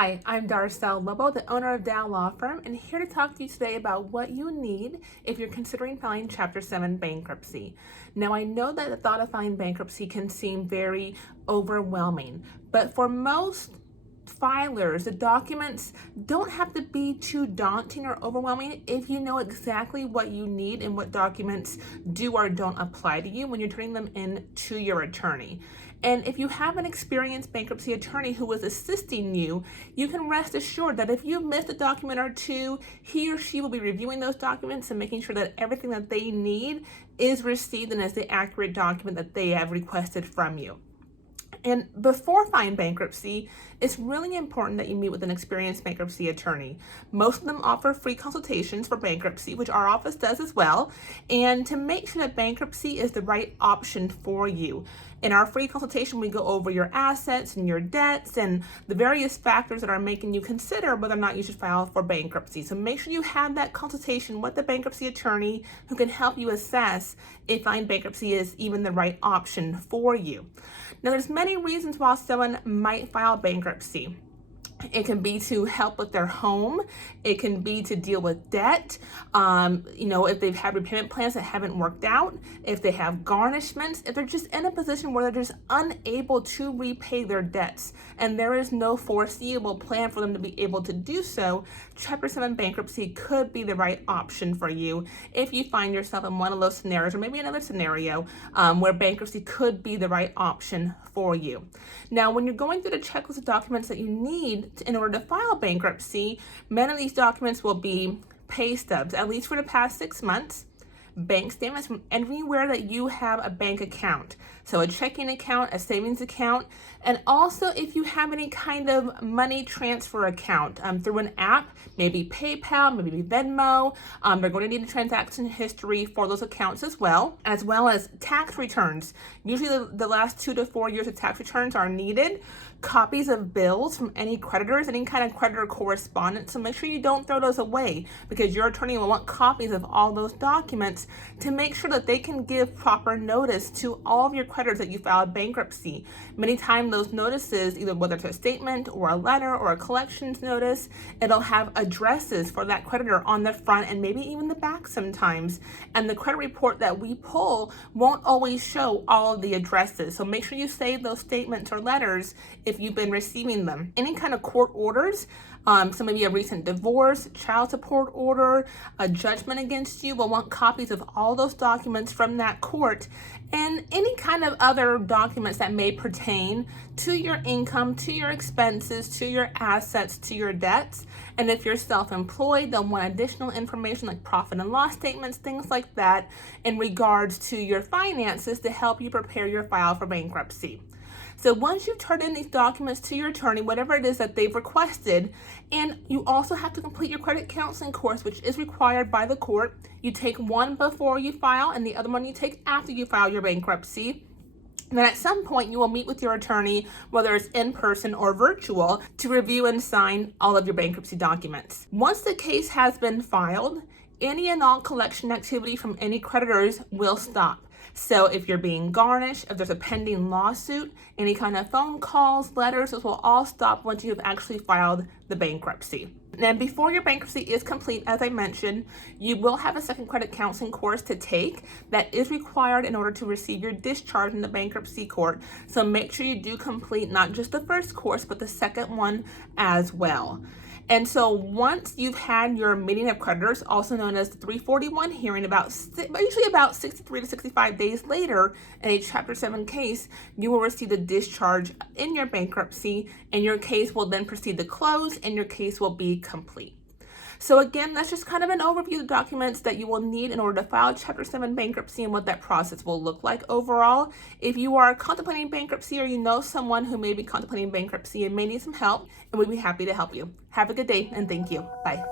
Hi, I'm Darcel Lobo, the owner of Dow Law Firm, and here to talk to you today about what you need if you're considering filing Chapter 7 bankruptcy. Now, I know that the thought of filing bankruptcy can seem very overwhelming, but for most filers, the documents don't have to be too daunting or overwhelming if you know exactly what you need and what documents do or don't apply to you when you're turning them in to your attorney. And if you have an experienced bankruptcy attorney who is assisting you, you can rest assured that if you missed a document or two, he or she will be reviewing those documents and making sure that everything that they need is received and is the accurate document that they have requested from you. And before filing bankruptcy, it's really important that you meet with an experienced bankruptcy attorney. Most of them offer free consultations for bankruptcy, which our office does as well, and to make sure that bankruptcy is the right option for you. In our free consultation, we go over your assets and your debts and the various factors that are making you consider whether or not you should file for bankruptcy. So make sure you have that consultation with the bankruptcy attorney who can help you assess if filing bankruptcy is even the right option for you. Now, there's many reasons why someone might file bankruptcy. It can be to help with their home. It can be to deal with debt. If they've had repayment plans that haven't worked out, if they have garnishments, if they're just in a position where they're just unable to repay their debts and there is no foreseeable plan for them to be able to do so, Chapter 7 bankruptcy could be the right option for you if you find yourself in one of those scenarios or maybe another scenario where bankruptcy could be the right option for you. Now, when you're going through the checklist of documents that you need in order to file bankruptcy, many of these documents will be pay stubs, at least for the past 6 months, bank statements from anywhere that you have a bank account. So a checking account, a savings account, and also if you have any kind of money transfer account through an app, maybe PayPal, maybe Venmo, they're going to need a transaction history for those accounts as well as tax returns. Usually the last 2 to 4 years of tax returns are needed. Copies of bills from any creditors, any kind of creditor correspondence. So make sure you don't throw those away because your attorney will want copies of all those documents to make sure that they can give proper notice to all of your creditors that you filed bankruptcy. Many times those notices, either whether it's a statement or a letter or a collections notice, it'll have addresses for that creditor on the front and maybe even the back sometimes. And the credit report that we pull won't always show all of the addresses. So make sure you save those statements or letters if you've been receiving them. Any kind of court orders, so maybe a recent divorce, child support order, a judgment against you, will want copies of all those documents from that court, and any kind of other documents that may pertain to your income, to your expenses, to your assets, to your debts. And if you're self-employed, they'll want additional information like profit and loss statements, things like that in regards to your finances to help you prepare your file for bankruptcy. So once you've turned in these documents to your attorney, whatever it is that they've requested, and you also have to complete your credit counseling course, which is required by the court. You take one before you file and the other one you take after you file your bankruptcy. Then at some point you will meet with your attorney, whether it's in person or virtual, to review and sign all of your bankruptcy documents. Once the case has been filed, any and all collection activity from any creditors will stop. So if you're being garnished, if there's a pending lawsuit, any kind of phone calls, letters, those will all stop once you have actually filed the bankruptcy. And before your bankruptcy is complete, as I mentioned, you will have a second credit counseling course to take that is required in order to receive your discharge in the bankruptcy court. So make sure you do complete not just the first course, but the second one as well. And so once you've had your meeting of creditors, also known as the 341 hearing, usually about 63 to 65 days later, in a Chapter 7 case, you will receive the discharge in your bankruptcy, and your case will then proceed to close, and your case will be complete. So again, that's just kind of an overview of the documents that you will need in order to file Chapter 7 bankruptcy and what that process will look like overall. If you are contemplating bankruptcy or you know someone who may be contemplating bankruptcy and may need some help, and we'd be happy to help you. Have a good day and thank you. Bye.